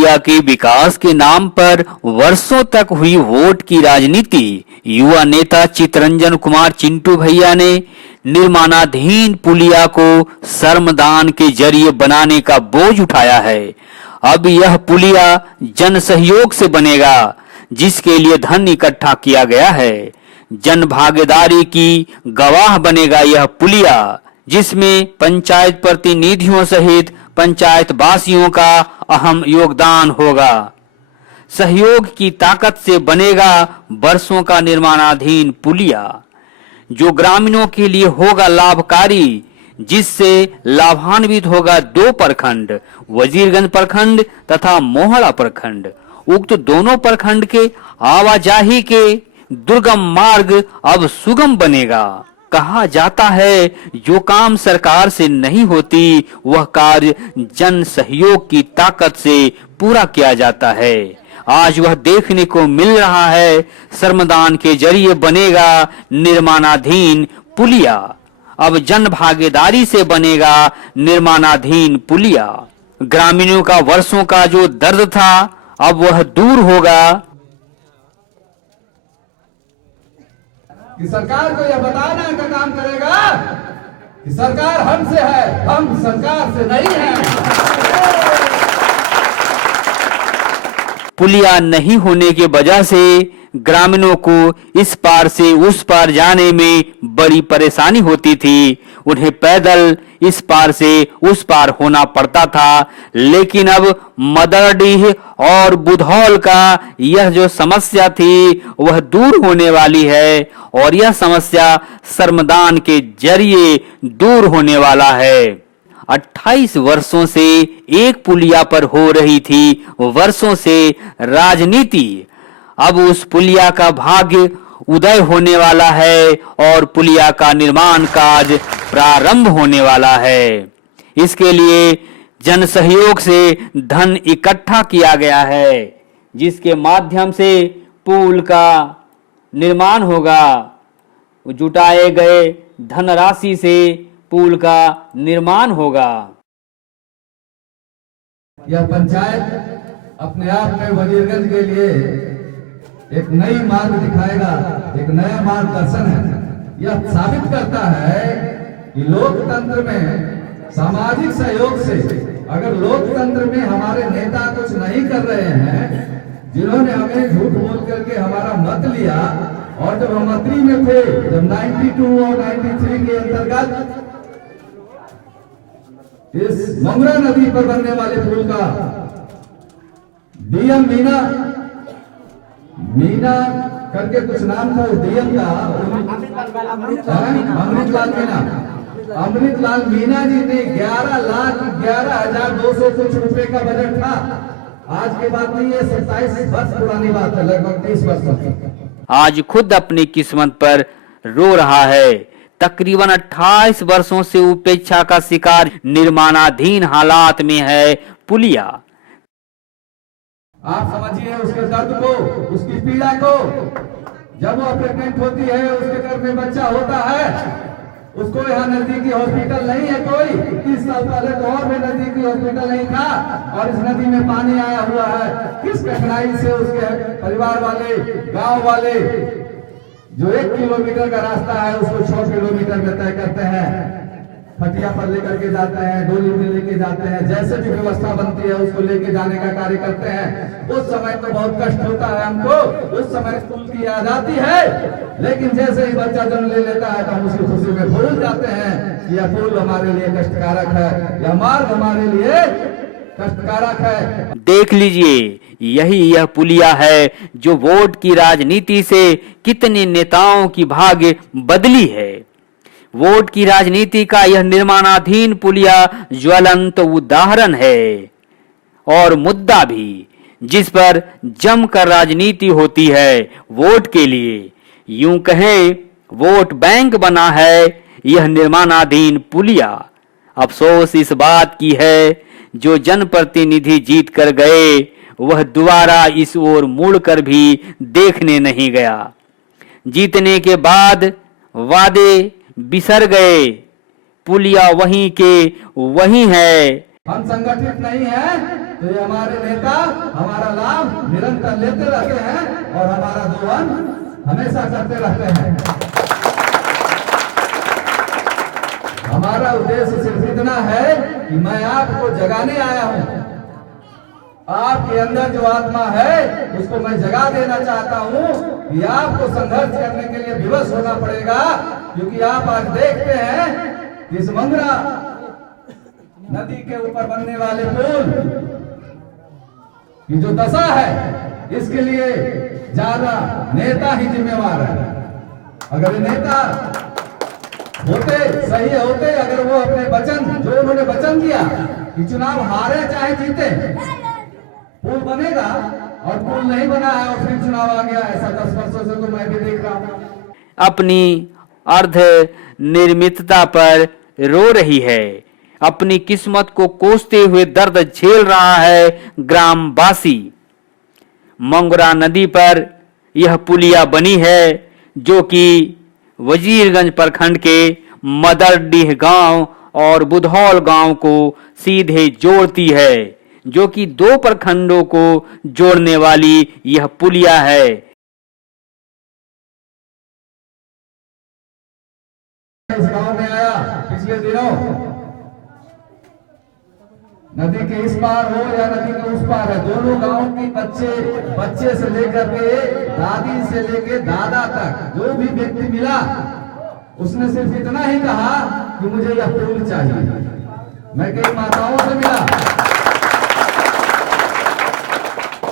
पुलिया के विकास के नाम पर वर्षों तक हुई वोट की राजनीति युवा नेता चितरंजन कुमार चिंटू भैया ने निर्माणाधीन पुलिया को श्रमदान के जरिए बनाने का बोझ उठाया है। अब यह पुलिया जन सहयोग से बनेगा, जिसके लिए धन इकट्ठा किया गया है। जन भागीदारी की गवाह बनेगा यह पुलिया, जिसमें पंचायत प्रतिनिधियों सहित पंचायत वासियों का अहम योगदान होगा। सहयोग की ताकत से बनेगा वर्षों का निर्माणाधीन पुलिया, जो ग्रामीणों के लिए होगा लाभकारी, जिससे लाभान्वित होगा 2 प्रखंड, वजीरगंज प्रखंड तथा मोहड़ा प्रखंड। उक्त दोनों प्रखंड के आवाजाही के दुर्गम मार्ग अब सुगम बनेगा। कहा जाता है जो काम सरकार से नहीं होती वह कार्य जन सहयोग की ताकत से पूरा किया जाता है। आज वह देखने को मिल रहा है। श्रमदान के जरिए बनेगा निर्माणाधीन पुलिया। अब जन भागीदारी से बनेगा निर्माणाधीन पुलिया। ग्रामीणों का वर्षों का जो दर्द था अब वह दूर होगा। कि सरकार को यह बताना का काम करेगा कि सरकार हमसे है, हम सरकार से नहीं है। पुलिया नहीं होने के वजह से ग्रामीणों को इस पार से उस पार जाने में बड़ी परेशानी होती थी। उन्हें पैदल इस पार से उस पार होना पड़ता था, लेकिन अब मदरडीह और बुधौल का यह जो समस्या थी वह दूर होने वाली है और यह समस्या श्रमदान के जरिए दूर होने वाला है। 28 वर्षों से एक पुलिया पर हो रही थी वर्षों से राजनीति। अब उस पुलिया का भाग्य उदय होने वाला है और पुलिया का निर्माण कार्य प्रारंभ होने वाला है। इसके लिए जन सहयोग से धन इकट्ठा किया गया है, जिसके माध्यम से पुल का निर्माण होगा। जुटाए गए धनराशि से पुल का निर्माण होगा। यह पंचायत अपने आप में वजीरगंज के लिए एक नई मार्ग दिखाएगा, एक नया मार्गदर्शन है। यह साबित करता है कि लोकतंत्र में सामाजिक सहयोग से, अगर लोकतंत्र में हमारे नेता कुछ नहीं कर रहे हैं, जिन्होंने हमें झूठ बोल करके हमारा मत लिया, और जब हम मंत्री में थे, जब 92 और 93 के अंतर्गत इस मंगरा नदी पर बनने वाले पुल का डीएम मीना करके कुछ नाम था डीएम का, अमृतलाल मीना जी ने 11,11,200 कुछ रुपए का बजट था। आज के बात नहीं है, 27 वर्ष पुरानी बात है, लगभग 30 वर्षों की। आज खुद अपनी किस्मत पर रो रहा है। तकरीबन 28 वर्षों से उपेक्षा का शिकार निर्माणाधीन हालात में है पुलिया। आप समझिए उसके दर्द को, उसकी पीड़ा को। जब वो प्रेग्नेंट होती है, उसके घर में बच्चा होता है, उसको यहाँ नजदीकी हॉस्पिटल नहीं है कोई। 30 साल पहले तो और भी नजदीकी हॉस्पिटल नहीं था, और इस नदी में पानी आया हुआ है। किस कठिनाई से उसके परिवार वाले, गांव वाले, जो 1 किलोमीटर का रास्ता है उसको 6 किलोमीटर में तय करते हैं, खटिया पर लेकर के जाते हैं, डोली में लेके जाते हैं, जैसे भी व्यवस्था बनती है उसको लेके जाने का कार्य करते हैं। उस समय तो बहुत कष्ट होता है हमको, उस समय स्कूल की याद आती है, लेकिन जैसे ही बच्चा जन्म ले लेता है तो हम उसकी खुशी में भूल जाते हैं कि यह पुल हमारे लिए कष्टकारक है, यह मार्ग हमारे लिए कष्टकारक है। देख लीजिए, यह पुलिया है जो वोट की राजनीति से कितने नेताओं की भाग्य बदली है। वोट की राजनीति का यह निर्माणाधीन पुलिया ज्वलंत उदाहरण है और मुद्दा भी, जिस पर जमकर राजनीति होती है वोट के लिए। यूं कहें वोट बैंक बना है यह निर्माणाधीन पुलिया। अफसोस इस बात की है जो जनप्रतिनिधि जीत कर गए वह दोबारा इस ओर मुड़कर भी देखने नहीं गया। जीतने के बाद वादे बिसर गए, पुलिया वहीं के वहीं है। हम संगठित नहीं है, तो ये हमारे नेता हमारा लाभ निरंतर लेते रहते हैं और हमारा दोहन हमेशा करते रहते हैं। हमारा उद्देश्य सिर्फ इतना है कि मैं आपको जगाने आया हूं। आपके अंदर जो आत्मा है उसको मैं जगा देना चाहता हूं कि आपको संघर्ष करने के लिए विवश होना पड़ेगा, क्योंकि आप आज देखते हैं इस मंगरा नदी के ऊपर बनने वाले पुल की जो दशा है, इसके लिए ज्यादा नेता ही जिम्मेवार है। अगर नेता होते, सही होते, अगर वो अपने वचन, जो उन्होंने वचन दिया कि चुनाव हारे चाहे जीते, पुल बनेगा, और पुल नहीं बना है और फिर चुनाव आ गया, ऐसा 10 वर्षों से तो मैं भी देख रहा हूं। अपनी अर्ध निर्मितता पर रो रही है, अपनी किस्मत को कोसते हुए दर्द झेल रहा है ग्रामवासी। मंगरा नदी पर यह पुलिया बनी है जो कि वजीरगंज प्रखंड के मदरडीह गांव और बुधौल गांव को सीधे जोड़ती है, जो कि 2 प्रखंडों को जोड़ने वाली यह पुलिया है। इस गांव में आया पिछले दिनों, नदी के इस पार हो या नदी के उस पार है, दोनों गांव के बच्चे से लेकर के दादी से लेकर दादा तक जो भी व्यक्ति मिला, उसने सिर्फ इतना ही कहा कि मुझे यह पुल चाहिए। मैं कई माताओं से मिला,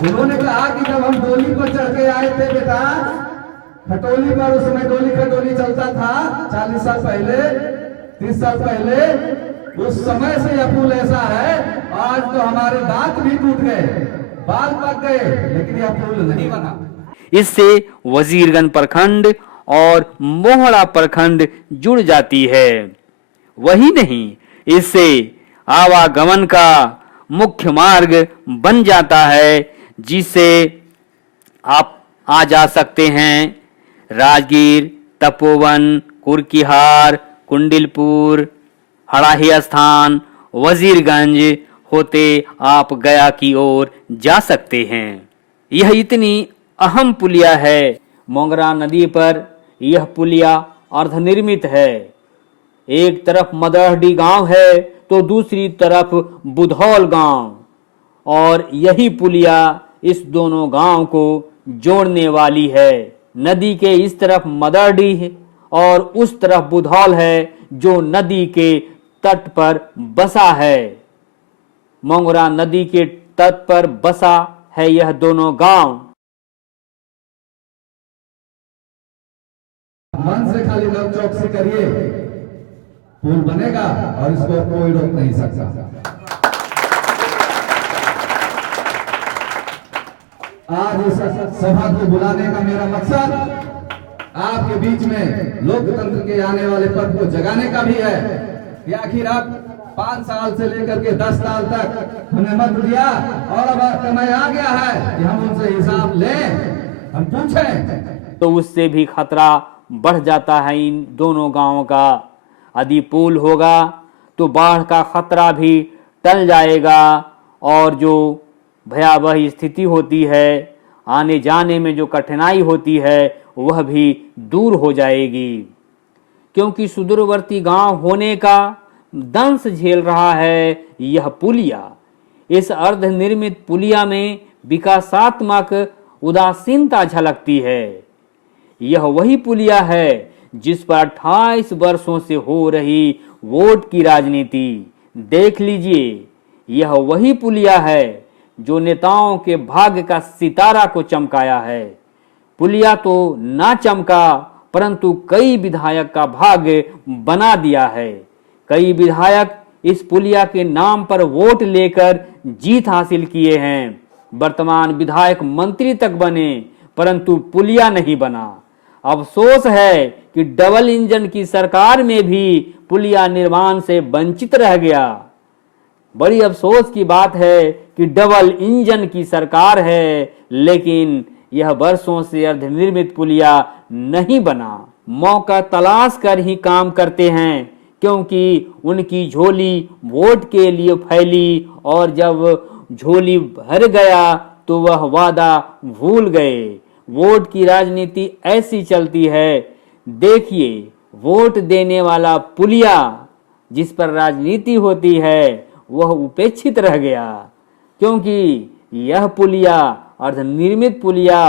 उन्होंने कहा कि जब हम डोली पर चढ़ के आए थे बेटा, खटोली पर, उस समय डोली खटोली चलता था 40 साल पहले, 30 साल पहले, उस समय से यह पुल ऐसा है, आज तो हमारे दांत भी टूट गए, बाल पक गए, लेकिन यह पुल नहीं बना। इससे वजीरगंज प्रखंड और मोहड़ा प्रखंड जुड़ जाती है। वही नहीं, इससे आवागमन का मुख्य मार्ग बन जाता है, जिससे आप आ जा सकते हैं राजगीर, तपोवन, कुर्कीहार, कुंडिलपुर, हड़ाही स्थान, वजीरगंज होते आप गया की ओर जा सकते हैं। यह इतनी अहम पुलिया है। मोंगरा नदी पर यह पुलिया अर्धनिर्मित है। एक तरफ मदरडी गांव है तो दूसरी तरफ बुधौल गांव, और यही पुलिया इस दोनों गांव को जोड़ने वाली है। नदी के इस तरफ मदरडी है और उस तरफ बुधौल है जो नदी के तट पर बसा है। मोंगरा नदी के तट पर बसा है यह दोनों गांव। मन से खाली नव चौकसी करिए, पुल बनेगा और इसको कोई रोक नहीं सकता। आज इस सभा को बुलाने का मेरा मकसद आपके बीच में लोकतंत्र के आने वाले पद को जगाने का भी है कि आखिर आप 5 साल से लेकर के 10 साल तक हमें मत दिया, और अब समय आ गया है कि हम उनसे हिसाब लें, हम पूछें, तो उससे भी खतरा बढ़ जाता है इन दोनों गांवों का। यदि पुल होगा तो बाढ़ का खतरा भी टल जाएगा, और जो भयावह स्थिति होती है, आने जाने में जो कठिनाई होती है, वह भी दूर हो जाएगी। क्योंकि सुदूरवर्ती गांव होने का दंश झेल रहा है यह पुलिया। इस अर्धनिर्मित पुलिया में विकासात्मक उदासीनता झलकती है। यह वही पुलिया है जिस पर 28 वर्षों से हो रही वोट की राजनीति। देख लीजिए, यह वही पुलिया है जो नेताओं के भाग्य का सितारा को चमकाया है। पुलिया तो ना चमका, परंतु कई विधायक का भाग्य बना दिया है। कई विधायक इस पुलिया के नाम पर वोट लेकर जीत हासिल किए हैं। वर्तमान विधायक मंत्री तक बने, परंतु पुलिया नहीं बना। अफसोस है कि डबल इंजन की सरकार में भी पुलिया निर्माण से वंचित रह गया। बड़ी अफसोस की बात है कि डबल इंजन की सरकार है, लेकिन यह वर्षों से अर्धनिर्मित पुलिया नहीं बना। मौका तलाश कर ही काम करते हैं, क्योंकि उनकी झोली वोट के लिए फैली, और जब झोली भर गया तो वह वादा भूल गए। वोट की राजनीति ऐसी चलती है। देखिए, वोट देने वाला पुलिया जिस पर राजनीति होती है वह उपेक्षित रह गया, क्योंकि यह पुलिया अर्धनिर्मित पुलिया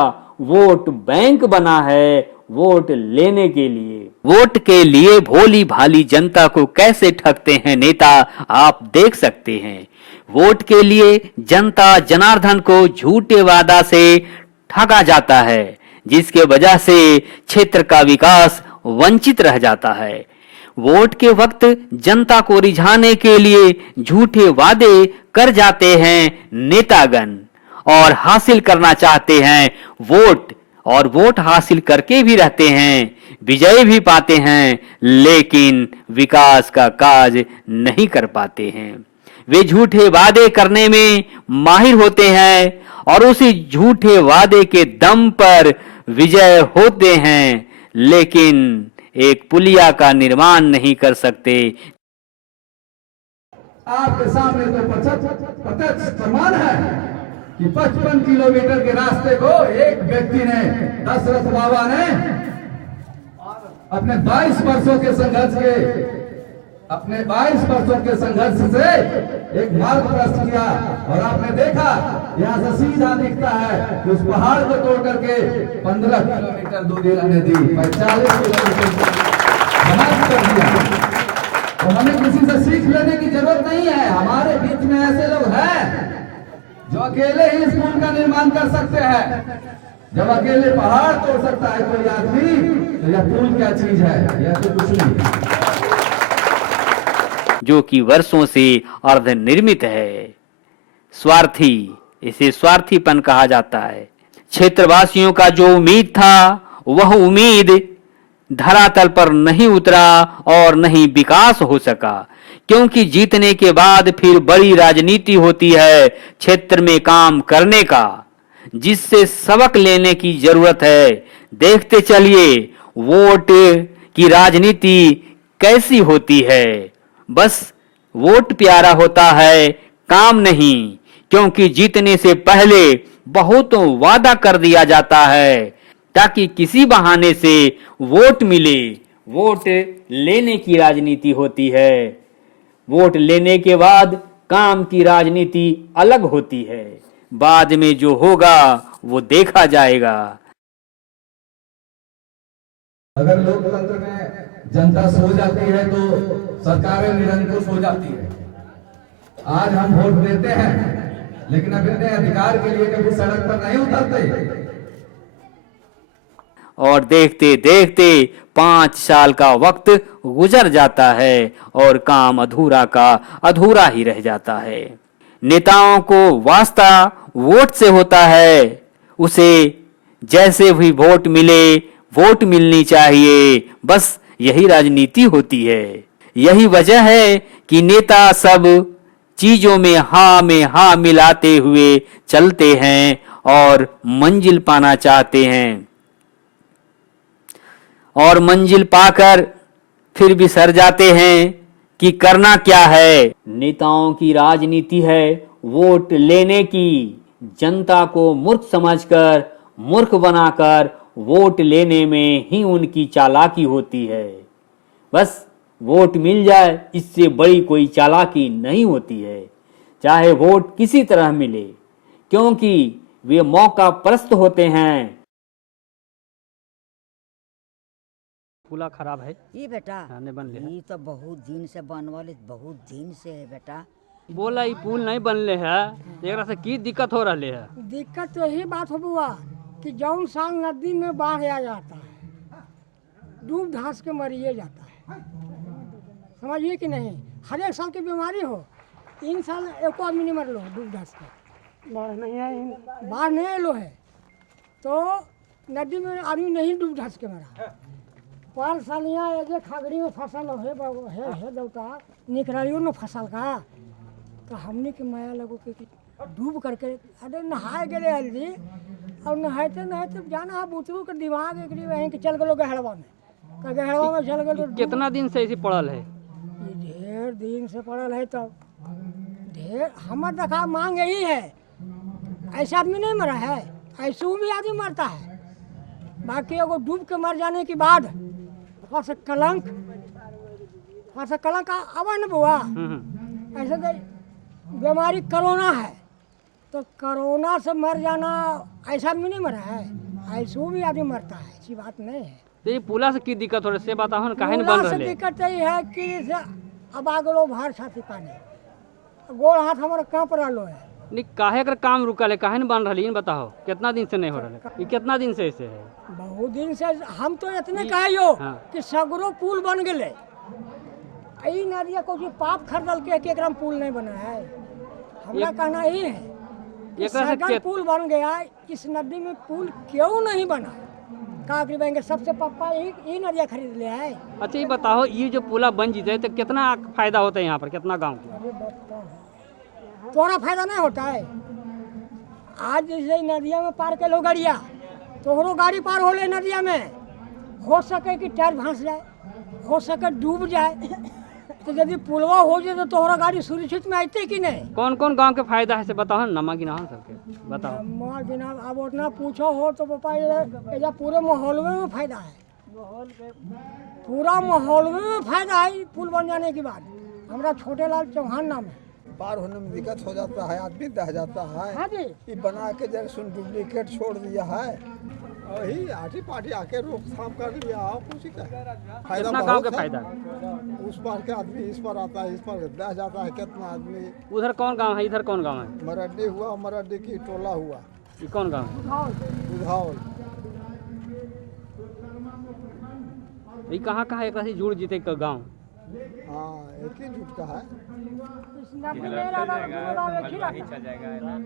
वोट बैंक बना है वोट लेने के लिए। वोट के लिए भोली भाली जनता को कैसे ठगते हैं नेता, आप देख सकते हैं। वोट के लिए जनता जनार्दन को झूठे वादा से ठगा जाता है, जिसके वजह से क्षेत्र का विकास वंचित रह जाता है। वोट के वक्त जनता को रिझाने के लिए झूठे वादे कर जाते हैं नेतागण और हासिल करना चाहते हैं वोट, और वोट हासिल करके भी रहते हैं, विजय भी पाते हैं, लेकिन विकास का काज नहीं कर पाते हैं। वे झूठे वादे करने में माहिर होते हैं और उसी झूठे वादे के दम पर विजय होते हैं, लेकिन एक पुलिया का निर्माण नहीं कर सकते। आपके सामने तो प्रत्यक्ष प्रमाण है कि 55 किलोमीटर के रास्ते को एक व्यक्ति ने, दशरथ बाबा ने अपने 22 वर्षों के संघर्ष से एक मार्ग प्रशस्त किया। और आपने देखा यहाँ से सीधा दिखता है कि उस पहाड़ को तोड़ करके 15 किलोमीटर दूरी रहने दी, 45 किलोमीटर समाप्त कर दिया। तो हमें किसी से सीख लेने की जरूरत नहीं है। हमारे बीच में ऐसे लोग हैं जो अकेले ही इस पुल का निर्माण कर सकते हैं। जब अकेले पहाड़ तोड़ सकता है कोई आदमी, तो यह पुल क्या चीज है? यह तो कुछ नहीं, जो कि वर्षों से अर्धनिर्मित है। स्वार्थी, इसे स्वार्थीपन कहा जाता है। क्षेत्रवासियों का जो उम्मीद था वह उम्मीद धरातल पर नहीं उतरा और नहीं विकास हो सका, क्योंकि जीतने के बाद फिर बड़ी राजनीति होती है क्षेत्र में काम करने का, जिससे सबक लेने की जरूरत है। देखते चलिए वोट की राजनीति कैसी होती है। बस वोट प्यारा होता है, काम नहीं, क्योंकि जीतने से पहले बहुत वादा कर दिया जाता है ताकि किसी बहाने से वोट मिले। वोट लेने की राजनीति होती है। वोट लेने के बाद काम की राजनीति अलग होती है। बाद में जो होगा वो देखा जाएगा। अगर लोकतंत्र में जनता सो जाती है तो सरकारें निरंकुश हो जाती है। आज हम वोट देते हैं, लेकिन अपने अधिकार के लिए कभी सड़क पर नहीं उतरते। और देखते देखते 5 साल का वक्त गुजर जाता है और काम अधूरा का अधूरा ही रह जाता है। नेताओं को वास्ता वोट से होता है। उसे जैसे भी वोट मिले, वोट मिलनी चाहिए, बस यही राजनीति होती है। यही वजह है कि नेता सब चीजों में हाँ मिलाते हुए चलते हैं और मंजिल पाना चाहते हैं, और मंजिल पाकर फिर बिसर जाते हैं कि करना क्या है। नेताओं की राजनीति है वोट लेने की, जनता को मूर्ख समझकर, मूर्ख बनाकर वोट लेने में ही उनकी चालाकी होती है। बस वोट मिल जाए, इससे बड़ी कोई चालाकी नहीं होती है, चाहे वोट किसी तरह मिले, क्योंकि वे मौका परस्त होते हैं। पुला खराब है। ये बेटा हाँ, नहीं बनले है। ये तो बहुत दिन से बनवाले, बहुत दिन से है बेटा। बोला ये पुल नहीं बनले है, एकरा से की दिक्कत हो रही है? दिक्कत तो यही बात हो बुआ कि जौन साल नदी में बाढ़ आ जाता है, डूब धंस के मरिए जाता है, समझिए कि नहीं। हर एक साल की बीमारी हो, 3 साल एको आदमी नहीं मरलो डूब धंस के। बाढ़ नहीं आलो है तो नदी में आदमी नहीं डूब धंस के मरा। 5 साल यहाँ एक खागड़ी में फसल है देवता निकरालियों में फसल का, तो हमने के माया लगो कि डूब करके अरे नहाए गए हल्दी, और नहाते नहाते जाना बुतरू के दिमाग एक वहीं के चल गलो गहड़वा में, तो गहड़वा में चल गए। कितना दिन से ऐसे पड़ल है? ढेर दिन से पड़ल है, तो ढेर हमार देखा मांग यही है, ऐसा आदमी नहीं मरा है, ऐसे भी आदमी मरता है। बाकी एगो डूब के मर जाने के बाद थोड़ा सा कलंक आवा न बुआ। ऐसे तो बीमारी कोरोना है, तो कोरोना से मर जाना ऐसा आदमी नहीं मरा है, ऐसे भी आदमी मरता है, ऐसी बात नहीं है। तो ये पुला से की दिक्कत हो रही से बताओ ना, काहे नहीं बन पुला से रहे? दिक्कत यही है कि जैसे अब आ गलो भार छाती पानी, गोड़ हाथ हमारा कांप रहा है। नहीं काहे कर काम रुकल है, काहे नहीं बन रही बताओ, कितना दिन से नहीं हो रहा है? ये कितना दिन से ऐसे है? बहुत दिन से हम तो इतने कहियो हाँ। कि सगरो पुल बन गए, ई नदिया को जो पाप खरीदल के एकरा में पुल नहीं बना है। हमारा कहना यही है कि एकरा से सगल पुल बन गया, इस नदी में पुल क्यों नहीं बना? का बैंक सबसे पापा यही नदिया खरीद लिया है। अच्छा ये बताओ, ये जो पुला बन जीते तो कितना फायदा होता है यहाँ पर, कितना गाँव को? अरे बापा, तोरा फायदा नहीं होता है? आज जैसे नदिया में पार के लो गाड़िया, तोहरो गाड़ी पार हो ले नदिया में, हो सके कि टायर भांस जाए, हो सके डूब जाए, तो यदि पुलवा हो जाए तो तोहरा गाड़ी सुरक्षित में आते कि नहीं? कौन कौन गांव के फायदा है से बताओ ना, नमा गिना सबके बताओ। माँ बिना अब उतना पूछो हो तो पापा ये पूरे माहौल में फायदा है, पूरा माहौल में फायदा है पुल बन जाने के बाद। हमारा छोटे लाल चौहान नाम है। पार होने में दिक्कत हो जाता है, आदमी दह जाता है। हाँ जी, ये बना के जरा सुन डुप्लीकेट छोड़ दिया है, वही आठी पाठी आके रोकथाम कर दिया। आप उसी का फायदा कितना गांव के बहुत फायदा है। है? उस पार के आदमी इस पर आता है, इस पर दह जाता है। कितना आदमी उधर कौन गांव है, इधर कौन गांव है? मरड्डी हुआ, मरड्डी की टोला हुआ, ये कौन गांव है? बुधावल। ये कहाँ एक से जुड़ जीते गाँव? हाँ, एक ही जुट का है। इस नदी में रहता तो दोनों गाँव एक ही रहता।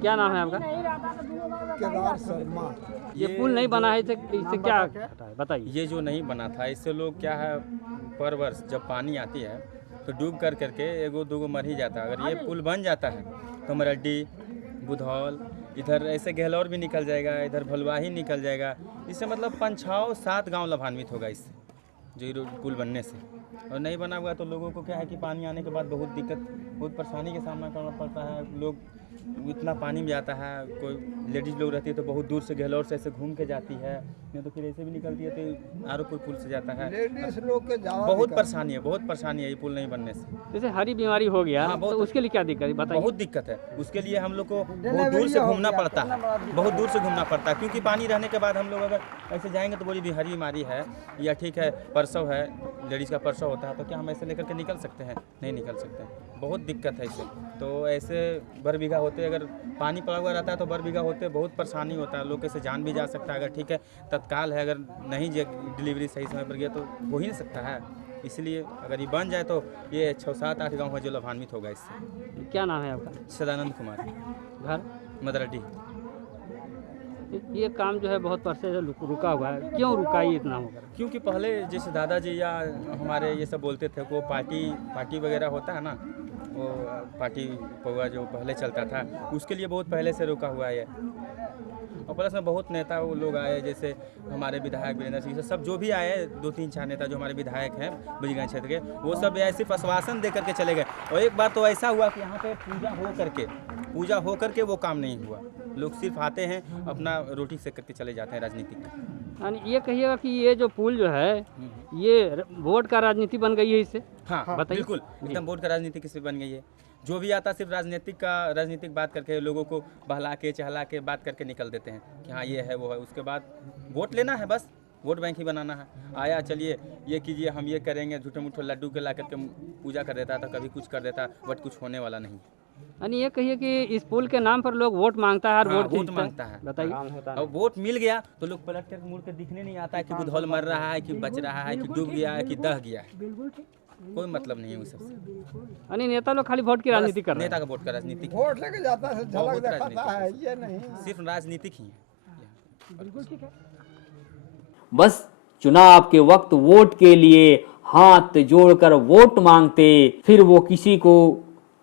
क्या नाम है आपका? नहीं रहता तो दोनों गाँव एक ही केदार रहता। शर्मा। ये पुल नहीं बना है, इससे क्या हटा है बताइए। ये जो नहीं बना था, इससे लोग क्या है, पर वर्ष जब पानी आती है तो डूब कर करके एगो दूगो मर ही जाता है। अगर ये पुल बन जाता है तो मरड्डी, बुधौल, इधर ऐसे गहलौर भी निकल जाएगा, इधर भलवाही निकल जाएगा। इससे मतलब 5-6-7 गांव लाभान्वित होगा इससे, जो ये पुल बनने से। और नहीं बना हुआ तो लोगों को क्या है कि पानी आने के बाद बहुत दिक्कत, बहुत परेशानी का सामना करना पड़ता है। लोग इतना पानी में जाता है, कोई लेडीज़ लोग रहती है तो बहुत दूर से गहलौर से ऐसे घूम के जाती है, नहीं तो फिर ऐसे भी निकलती है तो आरोपुर पुल से जाता है। लेडीज लोग के ज्यादा बहुत दिक्कत। परेशानी है, बहुत परेशानी है ये पुल नहीं बनने से। जैसे हरी बीमारी हो गया हाँ, बहुत- तो उसके लिए क्या दिक्कत है बताइए। बहुत दिक्कत है, उसके लिए हम लोग को बहुत दूर से घूमना पड़ता है, बहुत दूर से घूमना पड़ता है। क्योंकि पानी रहने के बाद हम लोग अगर ऐसे जाएंगे तो बोली भी हरी बीमारी है या ठीक है प्रसव है, लेडीज़ का प्रसव होता है, तो क्या हम ऐसे लेकर के निकल सकते हैं? नहीं निकल सकते, बहुत दिक्कत है इससे। तो ऐसे बर बीघा होते, अगर पानी पड़ा हुआ रहता है तो बर बीघा होते बहुत परेशानी होता है, लोग कैसे जान भी जा सकता है। अगर ठीक है तत्काल है, अगर नहीं डिलीवरी सही समय पर गया तो हो ही नहीं सकता है। इसलिए अगर ये बन जाए तो ये 6-7-8 गाँव है जो लाभान्वित होगा इससे। क्या नाम है आपका? सदानंद कुमार, घर? मदरडी। ये काम जो है बहुत वर्ष से रुका हुआ है, क्यों रुका ये इतना होगा? क्योंकि पहले जैसे दादाजी या हमारे ये सब बोलते थे, वो पार्टी वगैरह होता है ना, वो पार्टी पौवा जो पहले चलता था, उसके लिए बहुत पहले से रुका हुआ है। और प्लस में बहुत नेता वो लोग आए, जैसे हमारे विधायक वीरेंद्र सिंह सब जो भी आए, 2-3-4 नेता जो हमारे विधायक हैं बजीगंज क्षेत्र के, वो सब सिर्फ आश्वासन दे करके चले गए। और एक बार तो ऐसा हुआ कि यहाँ पे पूजा हो करके वो काम नहीं हुआ। लोग सिर्फ आते हैं, अपना रोटी सेक करके चले जाते हैं राजनीतिक का। यानी ये कहिएगा कि ये जो पुल जो है ये वोट का राजनीति बन गई है इससे? हाँ, बताइए। बिल्कुल एकदम वोट का राजनीति किससे बन गई है। जो भी आता सिर्फ राजनीतिक बात करके लोगों को बहला के चहला के बात करके निकल देते हैं कि हाँ ये है वो है। उसके बाद वोट लेना है, बस वोट बैंक ही बनाना है। आया चलिए ये कीजिए, हम ये करेंगे, झूठे मूठे लड्डू के ला करके पूजा कर देता था, कभी कुछ कर देता, बट कुछ होने वाला नहीं। यानी ये कहिए कि इस पुल के नाम पर लोग वोट मांगता है और हाँ, वोट वोट खींचता मांगता है। बताइए। और वोट मिल गया तो लोग पलट कर मुड़ के दिखने नहीं आता है कि बुधौल मर रहा है, कि बच रहा है, कि डूब गया है, कि दह गया है। बिल्कुल ठीक। कोई मतलब नहीं है उस सबसे। यानी नेता लोग खाली वोट की राजनीति कर रहे नेता हैं। का वोट का राजनीति, वोट लेके जाता है, झलक बहुत दिखाता है, ये नहीं। सिर्फ राजनीतिक ही है। बिल्कुल ठीक है। बस चुनाव के वक्त वोट के लिए हाथ जोड़कर वोट मांगते, फिर वो किसी को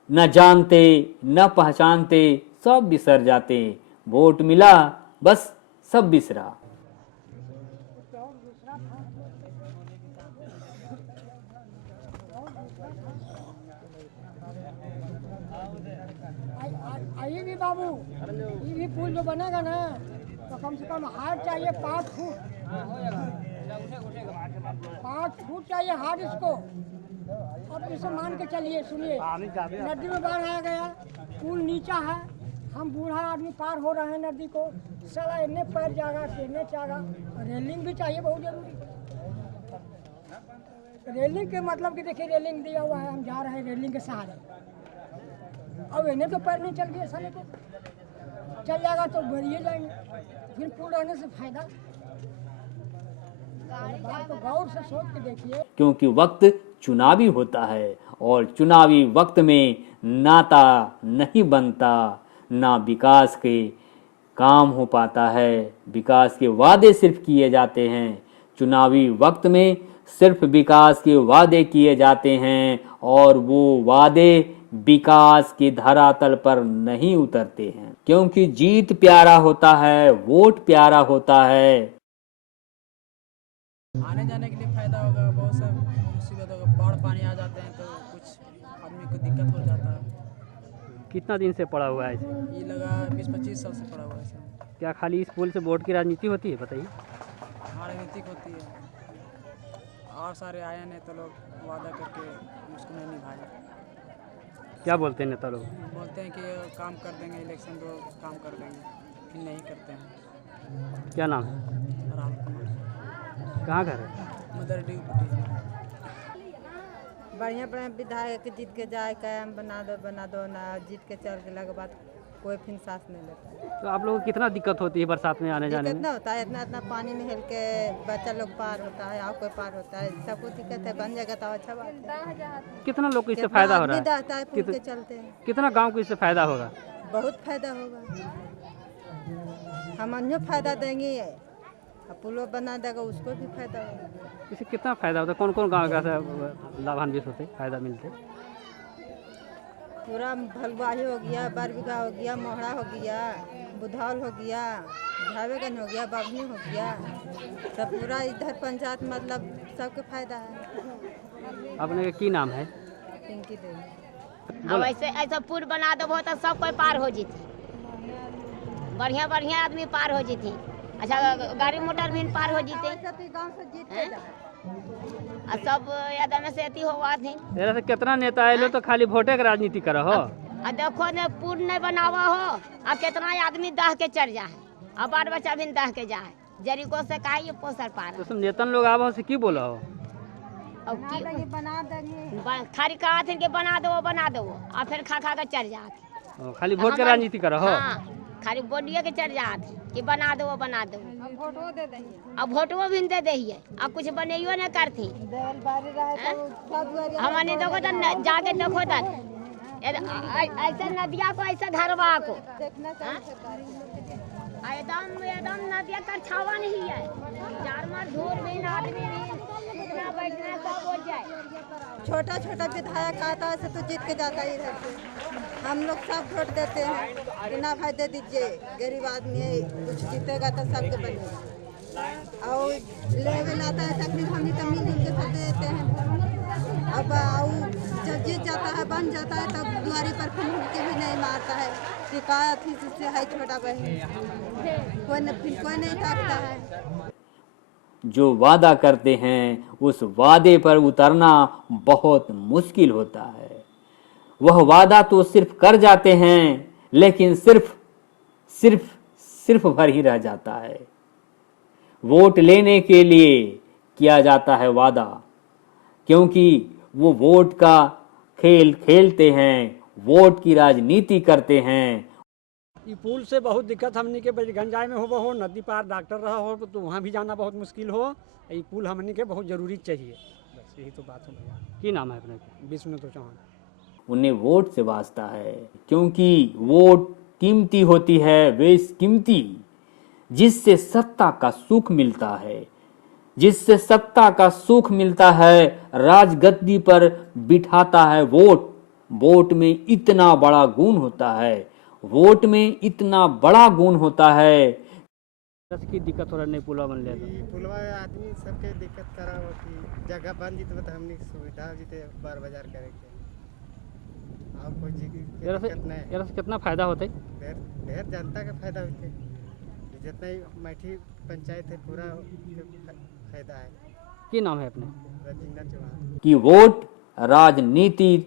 न जानते न पहचानते, सब बिसर जाते। वोट मिला बस सब बिसरा। बाबू ये भी पुल जो बनेगा ना तो कम से कम हाइट चाहिए 5 फुट 5 फुट चाहिए हाइट इसको। अब इसे मान के चलिए, सुनिए, नदी में बाढ़ आ गया, पुल नीचा है, हम बूढ़ा आदमी पार हो रहे हैं नदी को, साला इन्ने पैर जाएगा इन्ने जाएगा। रेलिंग भी चाहिए, बहुत जरूरी। रेलिंग के मतलब कि देखिए रेलिंग दिया हुआ है, हम जा रहे हैं रेलिंग के सहारे, अब इन्हें तो पैर नहीं चल गया, साले को चल जाएगा तो बढ़िए जाएंगे, फिर पुल रहने से फायदा। बात तो गौर से सोच के देखिए। क्योंकि वक्त चुनावी होता है और चुनावी वक्त में नाता नहीं बनता, ना विकास के काम हो पाता है, विकास के वादे सिर्फ किए जाते हैं। चुनावी वक्त में सिर्फ विकास के वादे किए जाते हैं और वो वादे विकास के धरातल पर नहीं उतरते हैं, क्योंकि जीत प्यारा होता है, वोट प्यारा होता है। आने जाने के लिए फायदा होगा, बहुत सा मुसीबत होगा, बाढ़ पानी आ जाते हैं तो कुछ आदमी को दिक्कत हो जाता है। कितना दिन से पड़ा हुआ है इसे? ये लगा 20-25 साल से पड़ा हुआ है सर। क्या खाली इस पुल से वोट की राजनीति होती है, बताइए? हाँ, राजनीतिक होती है और सारे आए नेता लोग वादा करके उसको नहीं निभाए। क्या बोलते हैं नेता लोग? बोलते हैं कि काम कर देंगे, इलेक्शन दो काम कर देंगे, फिर नहीं करते हैं। क्या नाम है? राहुल कुमार। कहाँ घर है? Mother duty. बढ़िया बढ़िया विधायक जीत के जाए, कायम बना दो ना, जीत के चल गया के बाद कोई फिर सांस नहीं लेता है। तो आप लोगों को कितना दिक्कत होती है बरसात में आने जाने में? कितना होता है, इतना पानी में हिल के बच्चा लोग पार होता है और कोई पार होता है, सबको दिक्कत है। बन जाएगा तो अच्छा बात है। कितना लोग को इससे फायदा हो रहा है? पुल के चलते कितना गांव को इससे फायदा होगा? बहुत फायदा होगा, हम अन्य फायदा देंगे, पुल बना देगा उसको भी फायदा होगा। इससे कितना फायदा होता है? कौन कौन गाँव का लाभान्वित होते, फायदा मिलते? पूरा भलवाही हो गया, बारबिघा हो गया, मोहड़ा हो गया, बुधौल हो गया, झावेगंज हो गया, बाबनी हो गया, सब पूरा इधर पंचायत मतलब सबके फायदा है। अपने की नाम है? पिंकी देवी। अब ऐसा पुल बना दो तो सब कोई पार हो जीती, बढ़िया बढ़िया आदमी पार हो जीती। अच्छा, गाड़ी मोटर भी पार हो जीते, और सब यादव से अति हुआ थी। से कितना नेता आए लो तो खाली वोटे की राजनीति करो हो। देखो ने पुल नहीं बनावा हो, अब कितना आदमी दह के चढ़ जाए, अब बाल बच्चा भी दह के जाए, जरीको से कहा ये पोसर पार। तो नेतन लोग आवा से की बोला हो? बना देंगे, खाली कहा थे कि बना दो और फिर खा के चढ़ जाते। खाली वोट की राजनीति करो हो? हाँ, खाली बोलिए के चढ़ जाते कि बना दो। फोटो दे देंगे, अब वोटो भी दे दिए, अब कुछ बनियो नहीं करती। हमने देखो तो जाके देखो तो ऐसा नदिया को ऐसा धरवा को एकदम नदिया का छावा नहीं है, चार मार धूल भी आदमी भी उठना बैठना सब हो जाए। छोटा छोटा विधायक आता है से तो जीत के जाता ही इधर से, हम लोग सब वोट देते हैं कि ना भाई दे दीजिए, गरीब आदमी है, कुछ जीतेगा तो सबके बनेगा। और लेवल आता है तब फिर हम तो मिलजुल के सब देते हैं। अब जब जीत जाता है, बन जाता है, तब द्वारी पर फिर के भी नहीं मारता है, शिकायत ही से है छोटा बहन, कोई नहीं ताकता है। जो वादा करते हैं उस वादे पर उतरना बहुत मुश्किल होता है। वह वादा तो सिर्फ कर जाते हैं, लेकिन सिर्फ भर ही रह जाता है। वोट लेने के लिए किया जाता है वादा, क्योंकि वो वोट का खेल खेलते हैं, वोट की राजनीति करते हैं। ये पुल से बहुत दिक्कत हमनी के गंजाई में हो नदी पार डॉक्टर रहा हो तो वहाँ भी जाना बहुत मुश्किल हो। ये पुल हमनी के बहुत ज़रूरी चाहिए, बस यही तो बात है। की नाम है अपने? विष्णु तो चौहान। उन्हें वोट से वास्ता है, क्योंकि वोट कीमती होती है, बेशकीमती, जिससे सत्ता का सुख मिलता है, जिससे सत्ता का सुख मिलता है, राजगद्दी पर बिठाता है वोट। वोट में इतना बड़ा गुण होता है, वोट में इतना बड़ा गुण होता है। की दिक्कत हो रहा नहीं पुलवा बन लिया पुलवा आदमी सबके दिक्कत करा हो कि जगह बन जीते तो हमने सुविधा जीते बार बाजार करे के। और कोई चीज की एरा से दिक्कत नहीं एरा से कितना फायदा होता है? ढेर ढेर जनता का फायदा होते जितना ही मैठी पंचायत है पूरा फायदा है। की नाम है अपने? रजिंदर चौहान। कि वोट राजनीति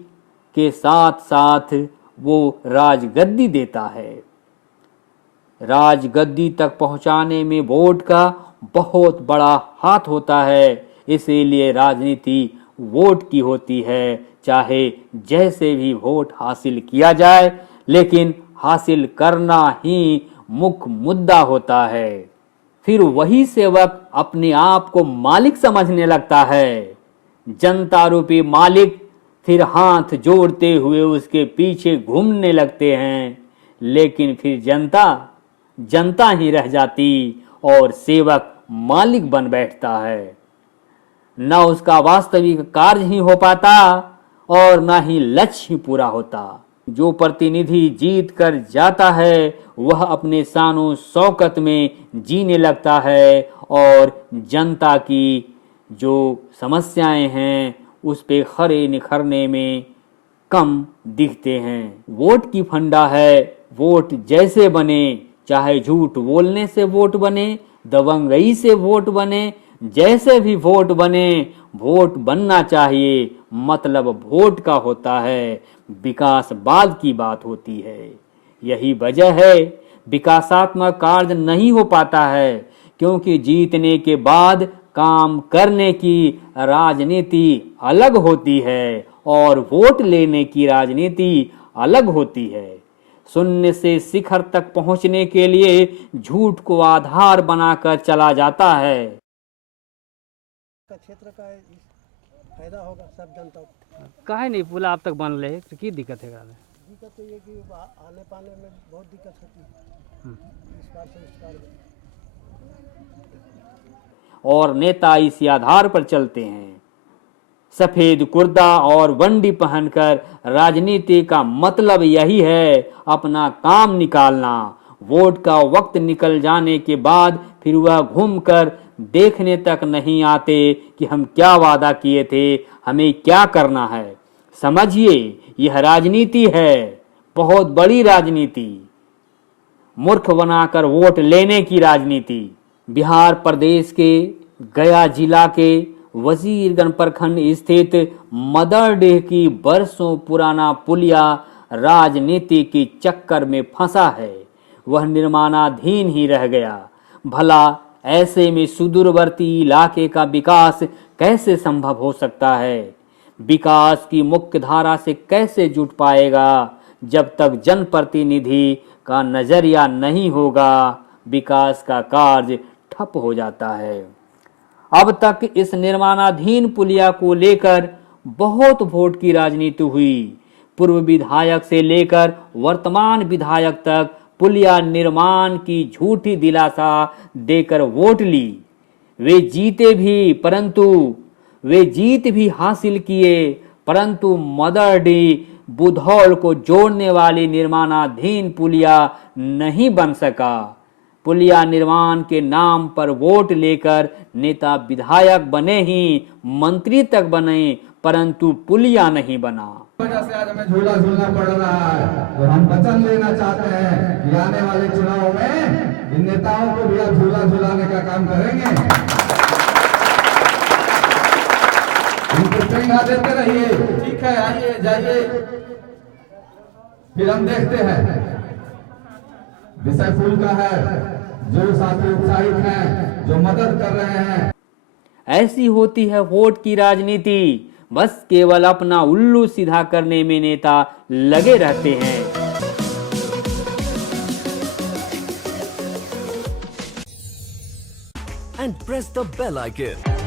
के साथ साथ वो राजगद्दी देता है। राजगद्दी तक पहुंचाने में वोट का बहुत बड़ा हाथ होता है। इसीलिए राजनीति वोट की होती है, चाहे जैसे भी वोट हासिल किया जाए, लेकिन हासिल करना ही मुख्य मुद्दा होता है। फिर वही सेवक अपने आप को मालिक समझने लगता है। जनता रूपी मालिक फिर हाथ जोड़ते हुए उसके पीछे घूमने लगते हैं, लेकिन फिर जनता ही रह जाती और सेवक मालिक बन बैठता है। न उसका वास्तविक कार्य ही हो पाता और न ही लक्ष्य ही पूरा होता। जो प्रतिनिधि जीत कर जाता है वह अपने शानो शौकत में जीने लगता है और जनता की जो समस्याएं हैं उस पे खरे निखरने में कम दिखते हैं। वोट की फंडा है, वोट जैसे बने, चाहे झूठ बोलने से वोट बने, दबंगई से वोट बने, जैसे भी वोट बने, वोट बनना चाहिए। मतलब वोट का होता है, विकासवाद की बात होती है। यही वजह है विकासात्मक कार्य नहीं हो पाता है, क्योंकि जीतने के बाद काम करने की राजनीति अलग होती है और वोट लेने की राजनीति अलग होती है। शून्य से शिखर तक पहुंचने के लिए झूठ को आधार बनाकर चला जाता है। क्षेत्र का फायदा होगा सब जनता को। काहे नहीं पुल आप तक बन रहे तो की दिक्कत है? दिक्कत तो ये कि आने पाने में बहुत दिक्कत होती है, इस पार से उस पार। और नेता इसी आधार पर चलते हैं। सफेद कुर्ता और बंडी पहनकर राजनीति का मतलब यही है अपना काम निकालना। वोट का वक्त निकल जाने के बाद फिर वह घूमकर देखने तक नहीं आते कि हम क्या वादा किए थे, हमें क्या करना है। समझिए यह राजनीति है, बहुत बड़ी राजनीति। मूर्ख बनाकर वोट लेने की राजनीति। बिहार प्रदेश के गया जिला के वजीरगंज प्रखंड स्थित मदरडीह की बरसों पुराना पुलिया राजनीति के चक्कर में फंसा है। वह निर्माणाधीन ही रह गया। भला ऐसे में सुदूरवर्ती इलाके का विकास कैसे संभव हो सकता है? विकास की मुख्य धारा से कैसे जुट पाएगा जब तक जनप्रतिनिधि का नजरिया नहीं होगा? विकास का कार्य ठप हो जाता है। अब तक इस निर्माणाधीन पुलिया को लेकर बहुत वोट की राजनीति हुई। पूर्व विधायक से लेकर वर्तमान विधायक तक पुलिया निर्माण की झूठी दिलासा देकर वोट ली। वे जीत भी हासिल किए, परंतु मदरडीह बुधौल को जोड़ने वाली निर्माणाधीन पुलिया नहीं बन सका। पुलिया निर्माण के नाम पर वोट लेकर नेता विधायक बने ही मंत्री तक बने, परंतु पुलिया नहीं बना। वजह से आज हमें झूला झूलना पड़ रहा है। तो हम वचन लेना चाहते हैं कि आने वाले चुनाव में इन नेताओं को भी आप झूला झूलाने का काम करेंगे। इनको प्रेरणा देते रहिए। ठीक है, आइए जाइए, फिर हम देखते हैं। विषय फूल का है, जो साथी उत्साहित हैं, जो मदद कर रहे हैं। ऐसी होती है वोट की राजनीति। बस केवल अपना उल्लू सीधा करने में नेता लगे रहते हैं। And press the bell icon